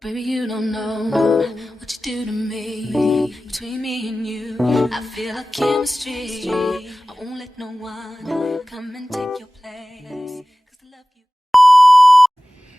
Baby, you don't know what you do to me. Between me and you, I feel a chemistry. I won't let no one come and take your place. 'Cause I love you.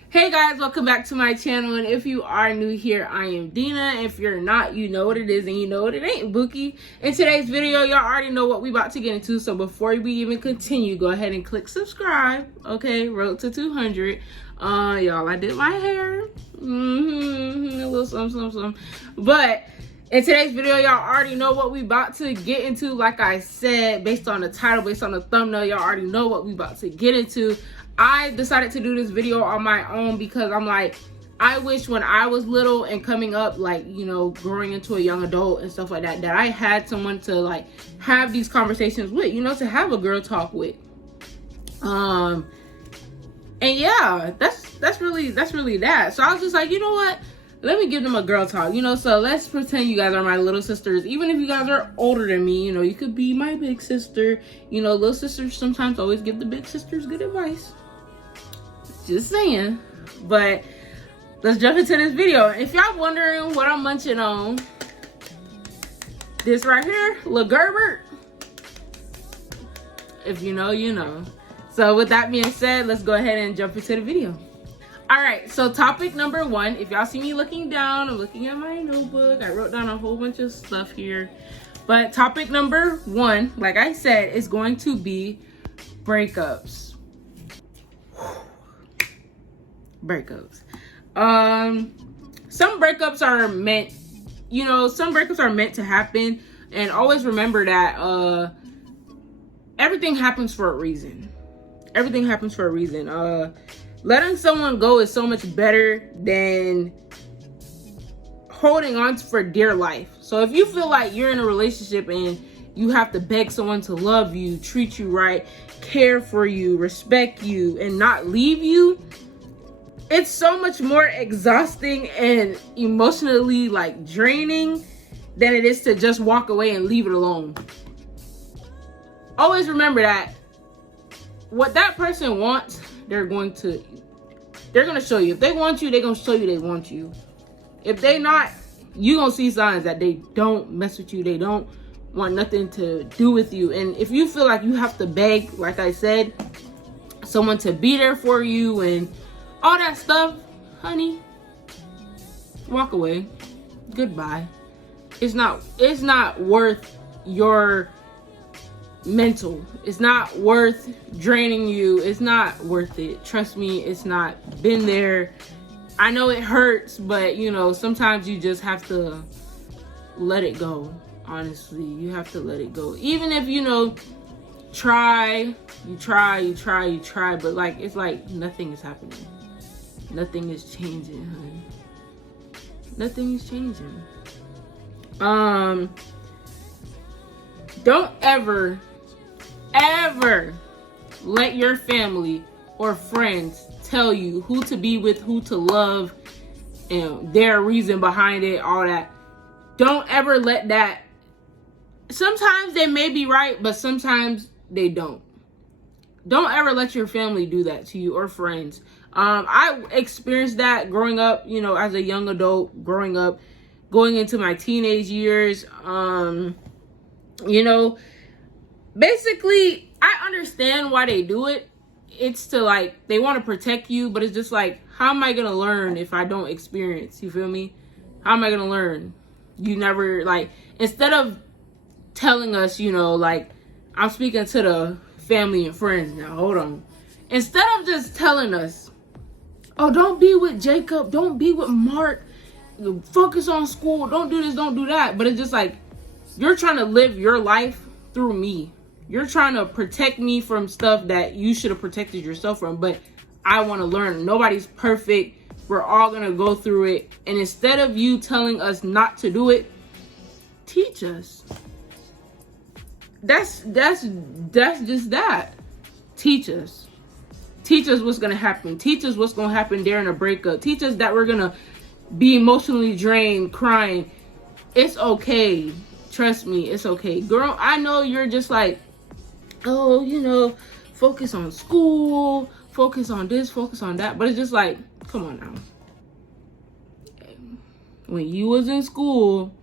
Hey guys, welcome back to my channel, and if you are new here, I am Dina. If you're not, you know what it is, and you know what it ain't, Bookie. In today's video, y'all already know what we about to get into, so before we even continue, go ahead and click subscribe. Okay, road to 200. Y'all, I did my hair. A little something. But in today's video, y'all already know what we about to get into. Like I said, based on the title, based on the thumbnail, y'all already know what we about to get into. I decided to do this video on my own because I'm like, I wish when I was little and coming up, like, you know, growing into a young adult and stuff like that, that I had someone to like have these conversations with, you know, to have a girl talk with. And yeah, that's really that. So I was just like, you know what? Let me give them a girl talk, you know. So let's pretend you guys are my little sisters. Even if you guys are older than me, you know, you could be my big sister. You know, little sisters sometimes always give the big sisters good advice. Just saying. But let's jump into this video. If y'all wondering what I'm munching on, this right here, Lil Gerbert. If you know, you know. So with that being said, let's go ahead and jump into the video. All right, so topic number one, if y'all see me looking down, I'm looking at my notebook. I wrote down a whole bunch of stuff here. But topic number one, like I said, is going to be breakups. Breakups. Some breakups are meant, you know, some breakups are meant to happen. And always remember that everything happens for a reason. Everything happens for a reason. Letting someone go is so much better than holding on for dear life. So if you feel like you're in a relationship and you have to beg someone to love you, treat you right, care for you, respect you, and not leave you, it's so much more exhausting and emotionally like draining than it is to just walk away and leave it alone. Always remember that what that person wants, they're gonna show you. If they want you, they're gonna show you they want you. If they not, you gonna see signs that they don't mess with you. They don't want nothing to do with you. And if you feel like you have to beg, like I said, someone to be there for you and all that stuff, honey, walk away. Goodbye. It's not worth your mental. It's not worth draining you. It's not worth it. Trust me, it's not. Been there. I know it hurts, but you know, sometimes you just have to let it go. Honestly, you have to let it go. Even if, you know, you try, but like, it's like nothing is happening. Nothing is changing, honey. Nothing is changing. Don't ever let your family or friends tell you who to be with, who to love, and their reason behind it, all that. Don't ever let that. Sometimes they may be right, but sometimes they don't. Don't ever let your family do that to you or friends. I experienced that growing up, you know, as a young adult, growing up, going into my teenage years. You know, basically, I understand why they do it. It's to like, they want to protect you, but it's just like, how am I going to learn if I don't experience? You feel me? How am I going to learn? You never, like, instead of telling us, you know, like, I'm speaking to the family and friends now, hold on. Instead of just telling us, oh, don't be with Jacob, don't be with Mark, focus on school, don't do this, don't do that. But it's just like, you're trying to live your life through me. You're trying to protect me from stuff that you should have protected yourself from. But I want to learn. Nobody's perfect. We're all going to go through it. And instead of you telling us not to do it, teach us. That's just that. Teach us. Teach us what's going to happen. Teach us what's going to happen during a breakup. Teach us that we're going to be emotionally drained, crying. It's okay. Trust me, it's okay. Girl, I know you're just like, oh, you know, focus on school, focus on this, focus on that. But it's just like, come on now. when you was in school,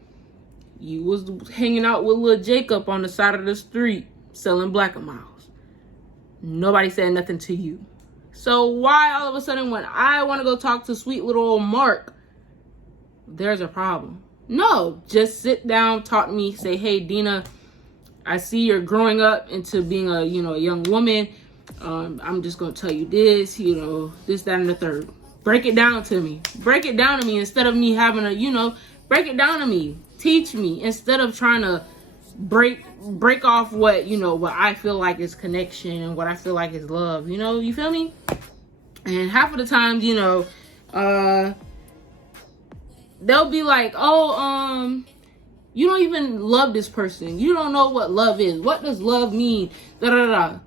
you was hanging out with little Jacob on the side of the street selling Black and Miles. Nobody said nothing to you. So why all of a sudden when I want to go talk to sweet little old Mark, there's a problem? No, just sit down, talk to me, say, hey, Dina, I see you're growing up into being a young woman. I'm just going to tell you this, this, that, and the third. Break it down to me. Break it down to me instead of me having to, break it down to me. Teach me instead of trying to break off what I feel like is connection and what I feel like is love. You feel me? And half of the times, they'll be like, oh, you don't even love this person. You don't know what love is. What does love mean? Da da da.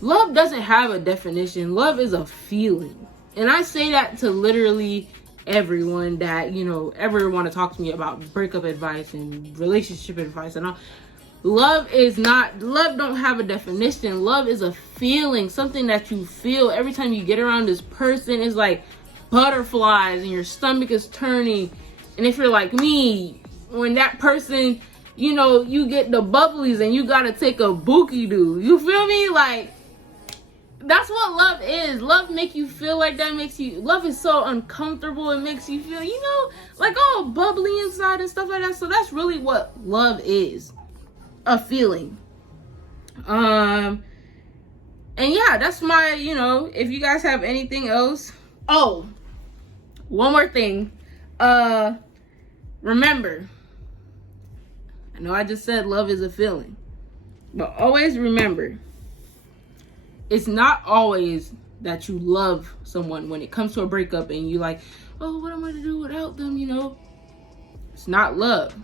Love doesn't have a definition. Love is a feeling. And I say that to literally everyone that, ever want to talk to me about breakup advice and relationship advice and all. Love don't have a definition. Love is a feeling, something that you feel every time you get around this person. It's like butterflies and your stomach is turning. And if you're like me, when that person, you get the bubblies and you gotta take a bookie do. You feel me? Like, that's what love is. Love make you feel like that. Love is so uncomfortable. It makes you feel, like all bubbly inside and stuff like that. So that's really what love is. A feeling. And yeah, that's my, if you guys have anything else. Oh, one more thing. Remember, I know I just said love is a feeling, but always remember, it's not always that you love someone when it comes to a breakup and you like, oh, what am I to do without them? It's not love.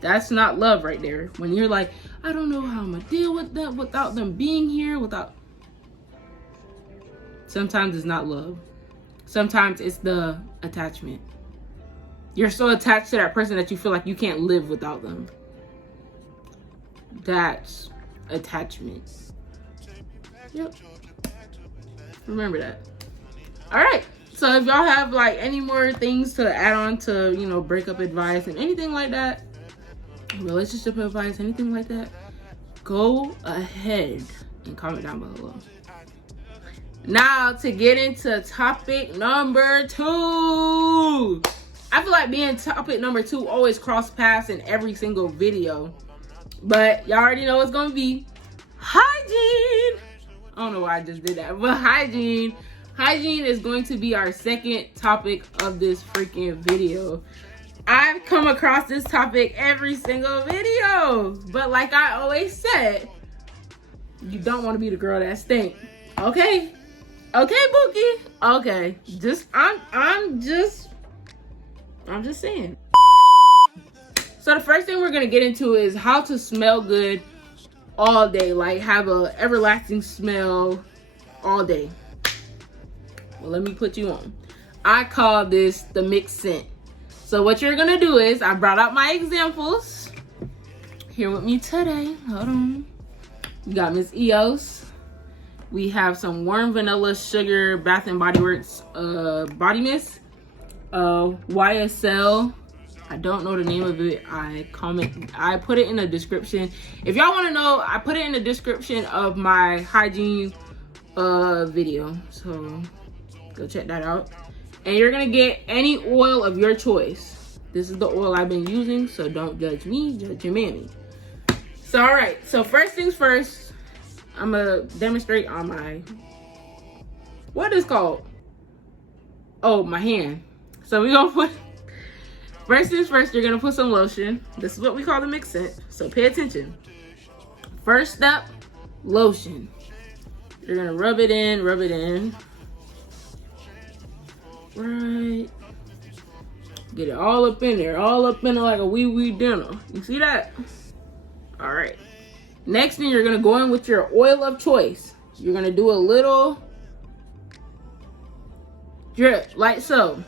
That's not love right there. When you're like, I don't know how I'm gonna deal with them without them being here, sometimes it's not love. Sometimes it's the attachment. You're so attached to that person that you feel like you can't live without them. That's attachment. Yep. Remember that. All right. So if y'all have like any more things to add on to, breakup advice and anything like that, relationship advice, anything like that, go ahead and comment down below. Now to get into topic number 2. I feel like being topic number 2 always cross paths in every single video, but y'all already know it's gonna be hygiene. I don't know why I just did that, but hygiene is going to be our second topic of this freaking video. I've come across this topic every single video, but like I always said, you don't want to be the girl that stink. Okay, Bookie. Okay, I'm just saying. So the first thing we're gonna get into is how to smell good all day, like have a everlasting smell all day. Well, let me put you on. I call this the mixed scent. So what you're gonna do is, I brought out my examples here with me today. Hold on. We got Miss Eos. We have some warm vanilla sugar Bath and Body Works body mist. YSL. I don't know the name of it. I put it in the description. If y'all want to know, I put it in the description of my hygiene video. So go check that out. And you're gonna get any oil of your choice. This is the oil I've been using, so don't judge me, judge your mammy. So all right, so first things first, I'm gonna demonstrate on my, what is called? Oh, my hand. So we're gonna put, first things first, you're gonna put some lotion. This is what we call the mix scent, so pay attention. First step, lotion. You're gonna rub it in. Right. Get it all up in there, like a wee dinner. You see that? All right. Next thing, you're gonna go in with your oil of choice. You're gonna do a little drip, like so.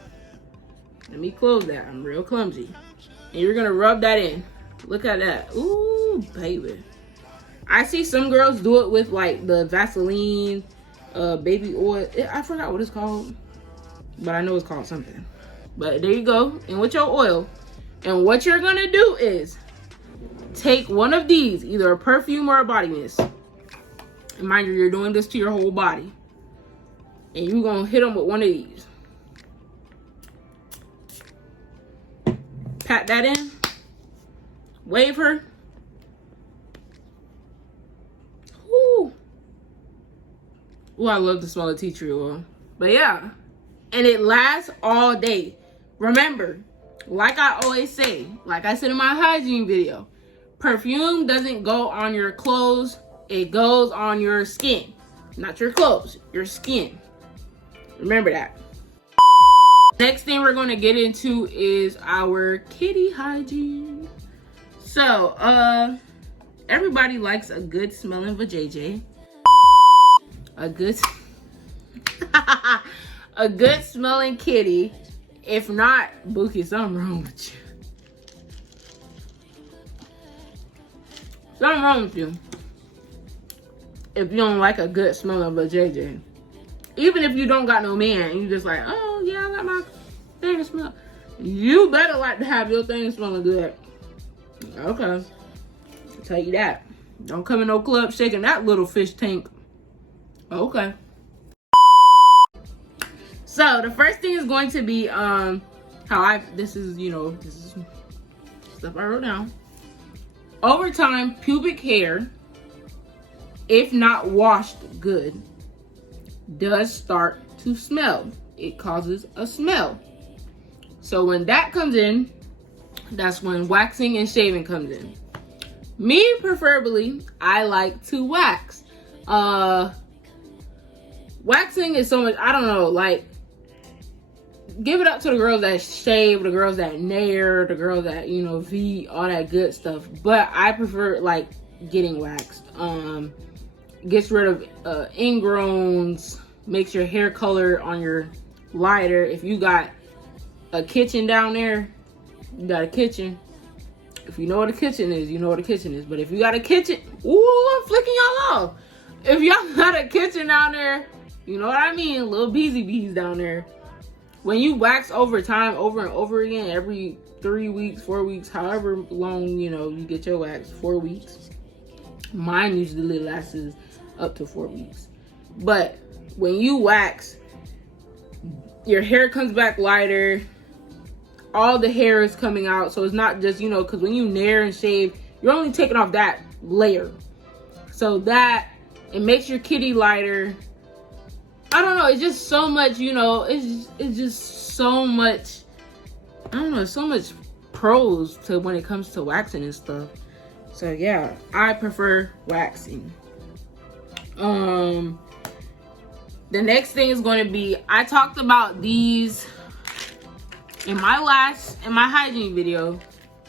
Let me close that, I'm real clumsy. And you're gonna rub that in. Look at that. Ooh, baby. I see some girls do it with like the Vaseline, baby oil. I forgot what it's called, but I know it's called something. But there you go. And with your oil. And what you're going to do is take one of these, either a perfume or a body mist. And mind you, you're doing this to your whole body. And you're going to hit them with one of these. Pat that in. Wave her. Ooh. Ooh, I love the smell of tea tree oil. But yeah. And it lasts all day. Remember, like I always say, like I said in my hygiene video, perfume doesn't go on your clothes. It goes on your skin. Not your clothes, your skin. Remember that. Next thing we're going to get into is our kitty hygiene. So, everybody likes a good smelling vajayjay. A good a good smelling kitty. If not, Bookie, something wrong with you. Something wrong with you. If you don't like a good smelling vajayjay. Even if you don't got no man, and you just like, oh yeah, I like my thing to smell. You better like to have your thing smelling good. Okay. I'll tell you that. Don't come in no club shaking that little fish tank. Okay. So the first thing is going to be this is stuff I wrote down. Over time, pubic hair, if not washed good, does start to smell. It causes a smell. So when that comes in, that's when waxing and shaving comes in. Me, preferably, I like to wax. Waxing is so much, I don't know, like, give it up to the girls that shave, the girls that nair, the girls that, V, all that good stuff. But I prefer, like, getting waxed. Gets rid of ingrowns, makes your hair color on your lighter. If you got a kitchen down there, you got a kitchen. If you know what a kitchen is, you know what a kitchen is. But if you got a kitchen, ooh, I'm flicking y'all off. If y'all got a kitchen down there, you know what I mean, little beezy bees down there. When you wax over time, over and over again, every 3 weeks, 4 weeks, however long, you get your wax, 4 weeks. Mine usually lasts up to 4 weeks. But when you wax, your hair comes back lighter. All the hair is coming out. So it's not just, because when you nair and shave, you're only taking off that layer. So that, it makes your kitty lighter. I don't know. It's just so much, it's just so much, I don't know, so much pros to when it comes to waxing and stuff. So yeah, I prefer waxing. The next thing is going to be, I talked about these in my hygiene video,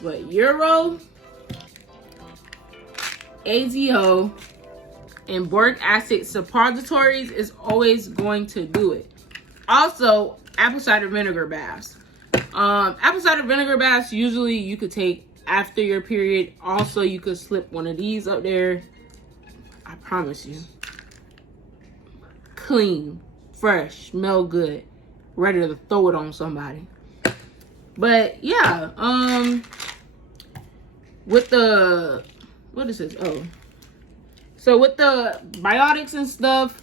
but Euro, AZO, and boric acid suppositories is always going to do it. Also, apple cider vinegar baths. Apple cider vinegar baths, usually you could take after your period. Also, you could slip one of these up there. I promise you. Clean, fresh, smell good, ready to throw it on somebody. But yeah, with the, what is this? Oh, so with the biotics and stuff,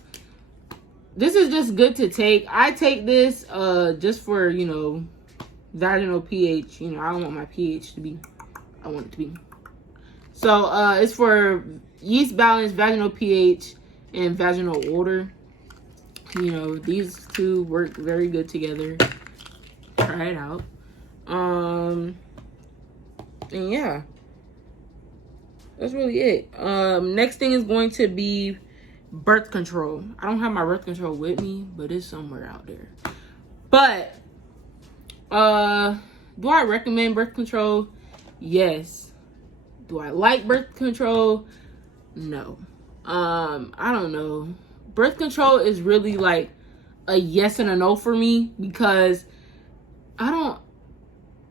this is just good to take. I take this just for, vaginal pH. I don't want my pH to be, I want it to be. So it's for yeast balance, vaginal pH, and vaginal odor. These two work very good together. Try it out. And yeah, that's really it. Next thing is going to be birth control. I don't have my birth control with me, but it's somewhere out there. But do I recommend birth control? Yes. Do I like birth control? No. I don't know. Birth control is really like a yes and a no for me, because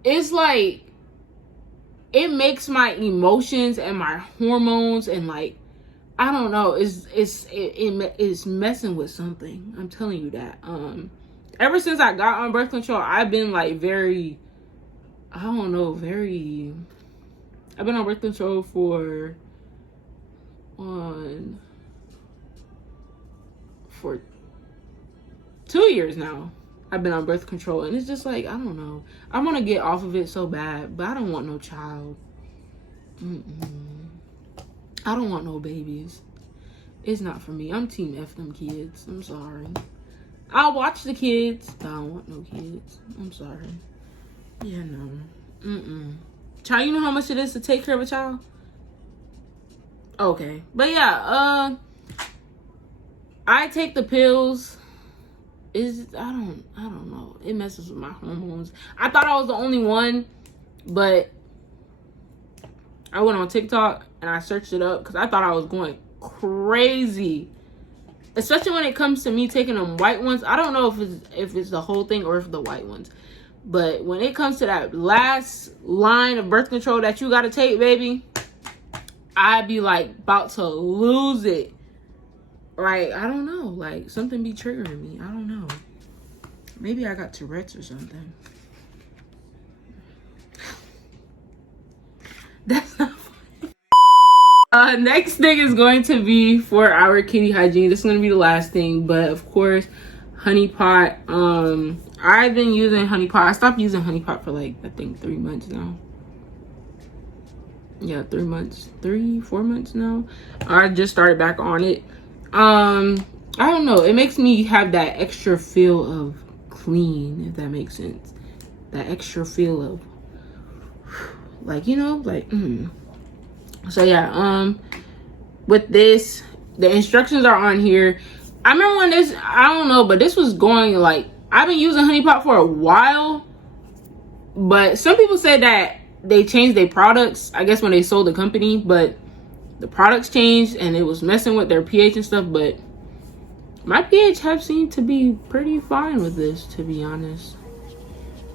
it's like, it makes my emotions and my hormones and like, I don't know, it's messing with something. I'm telling you that. ever since I got on birth control, I've been like very, I don't know, I've been on birth control for 2 years now. I've been on birth control, and it's just like, I don't know. I want to get off of it so bad, but I don't want no child. I don't want no babies. It's not for me. I'm team F them kids. I'm sorry. I'll watch the kids, but I don't want no kids. I'm sorry. Yeah, no. Child, you know how much it is to take care of a child? Okay. But yeah, I take the pills. I don't know. It messes with my hormones. I thought I was the only one, but I went on TikTok and I searched it up because I thought I was going crazy. Especially when it comes to me taking them white ones. I don't know if it's the whole thing or if the white ones. But when it comes to that last line of birth control that you gotta take, baby, I'd be like about to lose it. Like, I don't know. Like, something be triggering me. I don't know. Maybe I got Tourette's or something. That's not funny. Next thing is going to be for our kitty hygiene. This is going to be the last thing. But, of course, honey pot. I've been using honey pot. I stopped using honey pot for, like, I think 3 months now. Yeah, 3 months. 4 months now. I just started back on it. I don't know. It makes me have that extra feel of clean, if that makes sense. That extra feel of, like, you know, like, So, yeah, with this, the instructions are on here. I remember when this, I don't know, but this was going, like, I've been using honey pot for a while. But some people say that they changed their products, I guess, when they sold the company. But the products changed and it was messing with their pH and stuff, but my pH have seemed to be pretty fine with this, to be honest.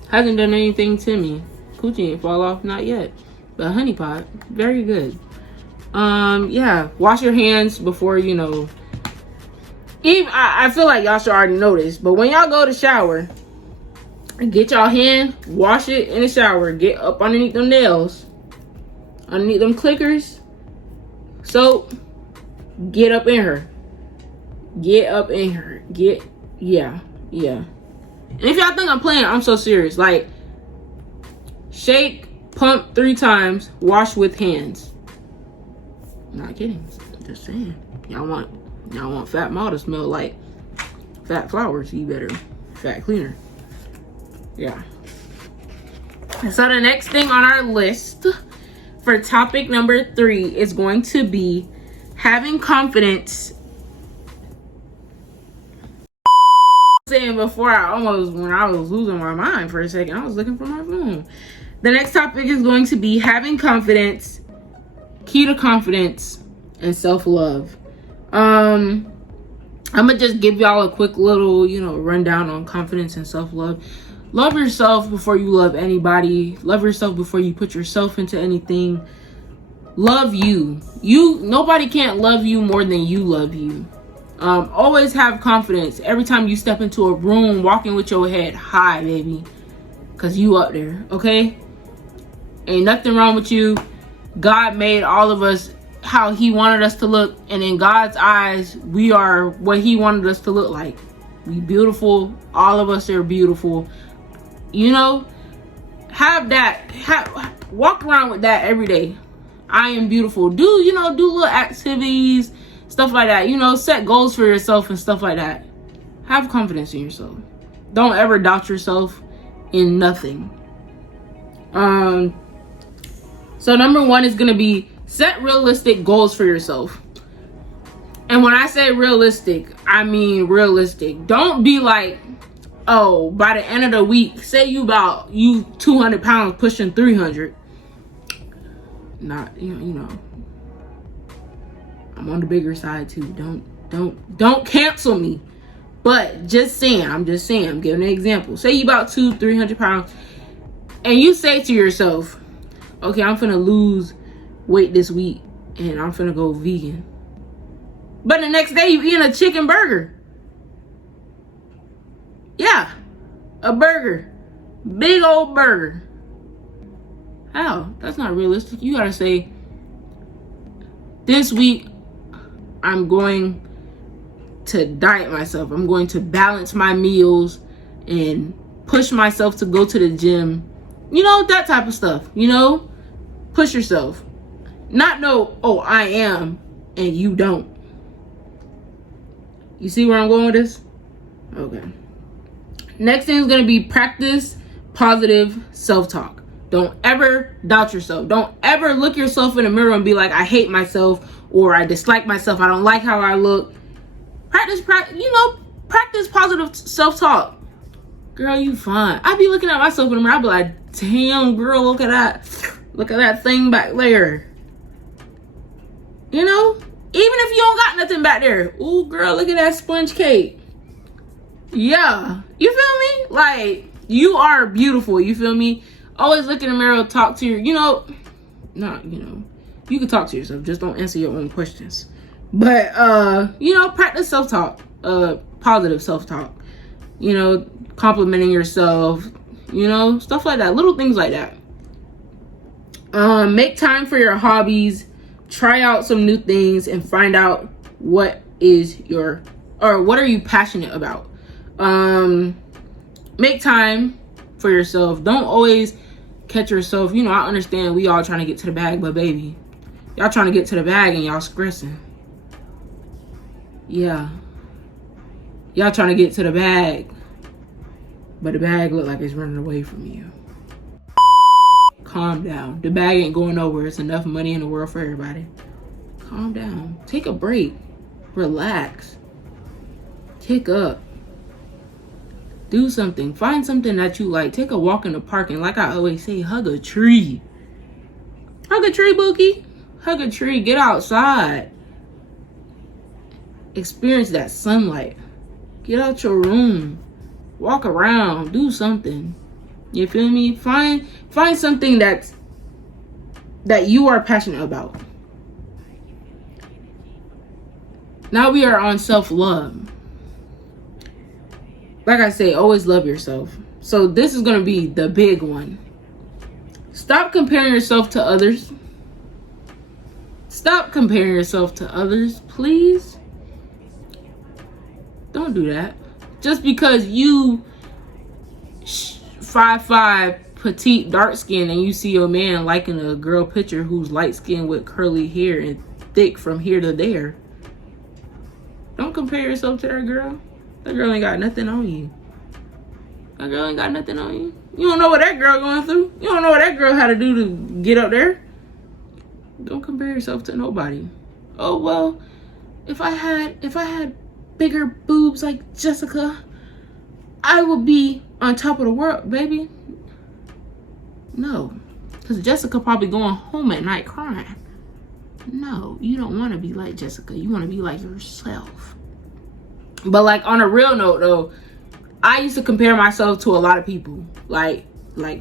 Hasn't done anything to me. Coochie ain't fall off, not yet. But honey pot, very good. Yeah, wash your hands before, you know. I feel like y'all should already know this, but when y'all go to shower, get y'all hand, wash it in the shower, get up underneath them nails, underneath them clickers. So, get up in her. Get up in her. Yeah. And if y'all think I'm playing, I'm so serious. Like, shake, pump 3 times, wash with hands. I'm not kidding. Just saying. Y'all want Fat Mall to smell like fat flowers. You better fat cleaner. Yeah. So the next thing on our list for topic number 3 is going to be having confidence. Saying before, when I was losing my mind for a second, I was looking for my phone. The next topic is going to be having confidence, key to confidence, and self-love. I'm gonna just give y'all a quick little, rundown on confidence and self-love. Love yourself before you love anybody. Love yourself before you put yourself into anything. Love you. Nobody can't love you more than you love you. Always have confidence. Every time you step into a room, walking with your head high, baby. Because you up there, okay? Ain't nothing wrong with you. God made all of us how he wanted us to look. And in God's eyes, we are what he wanted us to look like. We beautiful. All of us are beautiful. Have that. Walk around with that every day. I am beautiful. Do little activities, stuff like that. Set goals for yourself and stuff like that. Have confidence in yourself. Don't ever doubt yourself in nothing. So number 1 is going to be set realistic goals for yourself. And when I say realistic, I mean realistic. Don't be like, oh, by the end of the week, say you 200 pounds pushing 300. Not, I'm on the bigger side too. Don't cancel me. But just saying, I'm giving an example. Say you about 300 pounds and you say to yourself, okay, I'm finna lose weight this week and I'm finna go vegan. But the next day you eating a chicken burger. Yeah, a burger. Big old burger. How? That's not realistic. You gotta say, this week, I'm going to diet myself. I'm going to balance my meals and push myself to go to the gym. You know, that type of stuff. You know, push yourself. Not know, oh, I am, and you don't. You see where I'm going with this? Okay. Next thing is going to be practice positive self-talk. Don't ever doubt yourself. Don't ever look yourself in the mirror and be like, I hate myself, or I dislike myself. I don't like how I look. Practice positive self-talk. Girl, you fine. I be looking at myself in the mirror. I be like, damn, girl, look at that. Look at that thing back there. You know? Even if you don't got nothing back there. Ooh, girl, look at that sponge cake. Yeah. You feel me? Like, you are beautiful. You feel me? Always look in the mirror, talk to your, you can talk to yourself. Just don't answer your own questions. But, practice self-talk. Positive self-talk. Complimenting yourself. Stuff like that. Little things like that. Make time for your hobbies. Try out some new things and find out what are you passionate about. Make time for yourself. Don't always catch yourself. I understand we all trying to get to the bag, but baby, y'all trying to get to the bag and y'all stressing. Yeah. Y'all trying to get to the bag, but the bag look like it's running away from you. Calm down. The bag ain't going nowhere. It's enough money in the world for everybody. Calm down. Take a break. Relax. Kick up. Do something. Find something that you like. Take a walk in the park. And like I always say, hug a tree. Hug a tree, Bookie. Hug a tree. Get outside. Experience that sunlight. Get out your room. Walk around. Do something. You feel me? Find something that you are passionate about. Now we are on self-love. Like I say, always love yourself. So this is going to be the big one. Stop comparing yourself to others. Stop comparing yourself to others, please. Don't do that. Just because you 5'5", petite, dark skin, and you see your man liking a girl picture who's light skinned with curly hair and thick from here to there. Don't compare yourself to that girl. That girl ain't got nothing on you. That girl ain't got nothing on you. You don't know what that girl going through. You don't know what that girl had to do to get up there. Don't compare yourself to nobody. Oh well, if I had bigger boobs like Jessica, I would be on top of the world, baby. No, because Jessica probably going home at night crying. No, you don't want to be like Jessica. You want to be like yourself. But like on a real note though, I used to compare myself to a lot of people. Like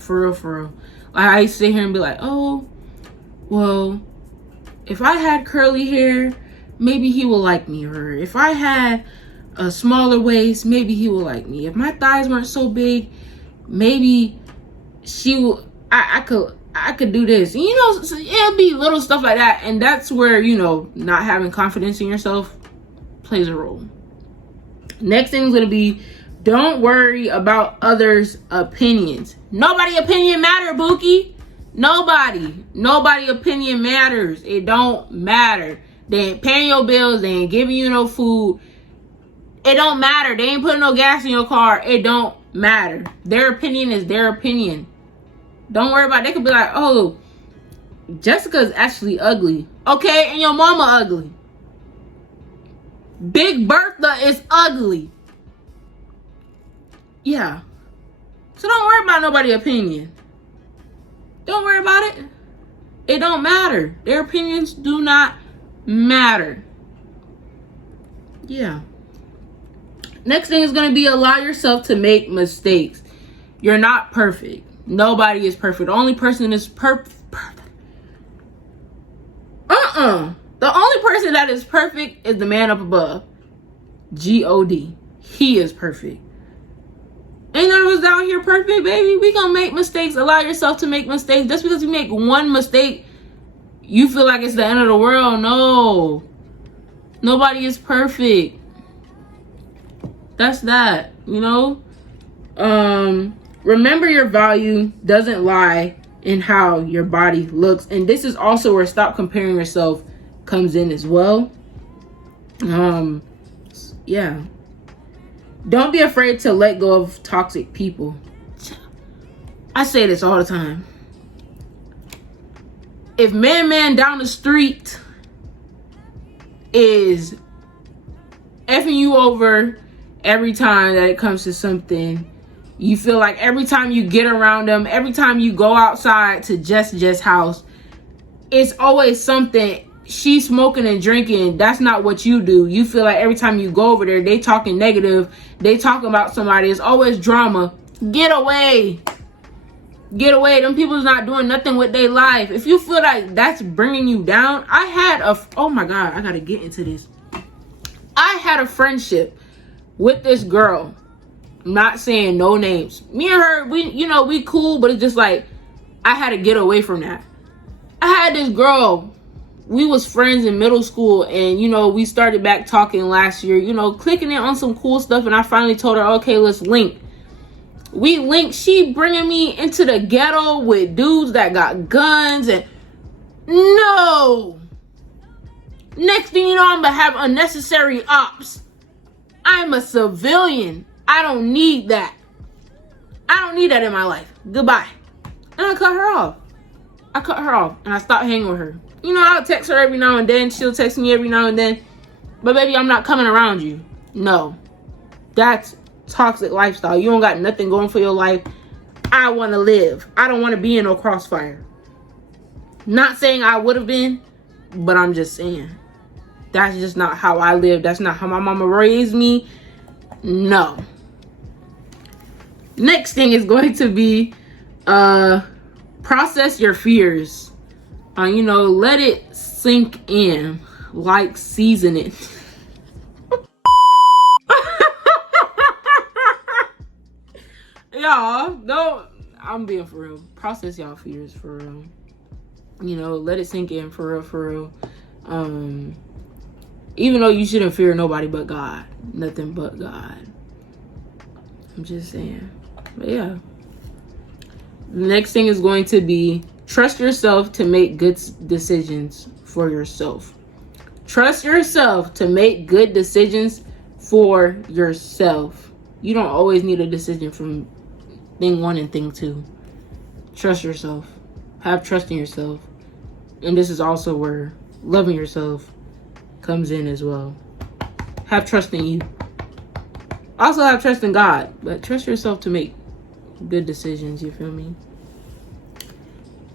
for real. Like I used to sit here and be like, oh, well, if I had curly hair, maybe he will like me. Or if I had a smaller waist, maybe he will like me. If my thighs weren't so big, maybe she will. I could do this. So it'll be little stuff like that, and that's where not having confidence in yourself plays a role. Next thing is gonna be, don't worry about others' opinions. Nobody opinion matter, Bookie. Nobody opinion matters. It don't matter. They ain't paying your bills. They ain't giving you no food. It don't matter. They ain't putting no gas in your car. It don't matter. Their opinion is their opinion. Don't worry about it. They could be like, oh, Jessica's actually ugly. Okay, and your mama ugly. Big Bertha is ugly. Yeah. So don't worry about nobody's opinion. Don't worry about it. It don't matter. Their opinions do not matter. Yeah. Next thing is going to be, allow yourself to make mistakes. You're not perfect. Nobody is perfect. The only person is perfect. The only person that is perfect is the man up above. God. He is perfect. Ain't none of us down here perfect, baby. We gonna make mistakes. Allow yourself to make mistakes. Just because you make one mistake, you feel like it's the end of the world. No. Nobody is perfect. That's that, you know? Remember, your value doesn't lie in how your body looks. And this is also where stop comparing yourself comes in as well. Yeah. Don't be afraid to let go of toxic people. I say this all the time. If man down the street is effing you over every time that it comes to something, you feel like every time you get around them, every time you go outside to Jess house, it's always something. She's smoking and drinking. That's not what you do. You feel like every time you go over there, they talking negative. They talking about somebody. It's always drama. Get away. Get away. Them people's not doing nothing with their life. If you feel like that's bringing you down, oh my God, I gotta get into this. I had a friendship with this girl. I'm not saying no names. Me and her, we cool, but it's just like, I had to get away from that. I had this girl. We was friends in middle school, and we started back talking last year, clicking in on some cool stuff, and I finally told her, okay, let's link. We linked. She bringing me into the ghetto with dudes that got guns, and no. Next thing you know, I'm gonna have unnecessary ops. I'm a civilian. I don't need that. I don't need that in my life. Goodbye. And I cut her off. And I stopped hanging with her. I'll text her every now and then. She'll text me every now and then. But baby, I'm not coming around you. No. That's toxic lifestyle. You don't got nothing going for your life. I want to live. I don't want to be in no crossfire. Not saying I would have been, but I'm just saying. That's just not how I live. That's not how my mama raised me. No. Next thing is going to be process your fears. Let it sink in, like season it. Y'all, don't, I'm being for real. Process y'all fears for real. Let it sink in for real. Even though you shouldn't fear nobody but God. Nothing but God. I'm just saying. But yeah. The next thing is going to be trust yourself to make good decisions for yourself. Trust yourself to make good decisions for yourself. You don't always need a decision from thing one and thing two. Trust yourself. Have trust in yourself. And this is also where loving yourself comes in as well. Have trust in you. Also have trust in God. But trust yourself to make good decisions. You feel me?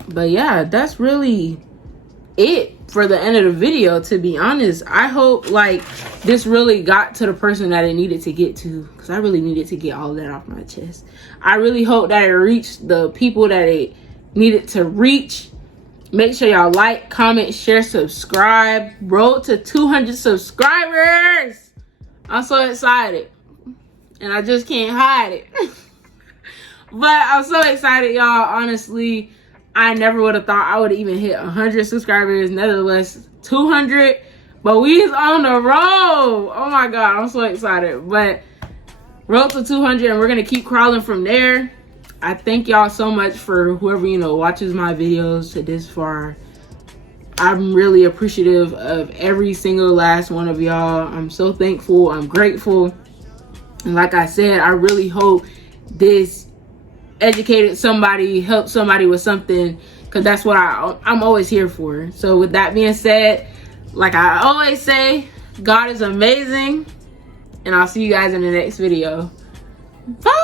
But yeah, that's really it for the end of the video, to be honest. I hope this really got to the person that it needed to get to, because I really needed to get all of that off my chest. I really hope that it reached the people that it needed to reach. Make sure y'all like, comment, share, subscribe. Road to 200 subscribers. I'm so excited, and I just can't hide it. But I'm so excited, y'all. Honestly, I never would have thought I would have even hit 100 subscribers, nevertheless 200. But we is on the road. Oh my God, I'm so excited. But road to 200, and we're going to keep crawling from there. I thank y'all so much for whoever, watches my videos to this far. I'm really appreciative of every single last one of y'all. I'm so thankful. I'm grateful. And like I said, I really hope this educated somebody, helped somebody with something, because that's what I'm always here for. So with that being said, like I always say, God is amazing, and I'll see you guys in the next video. Bye.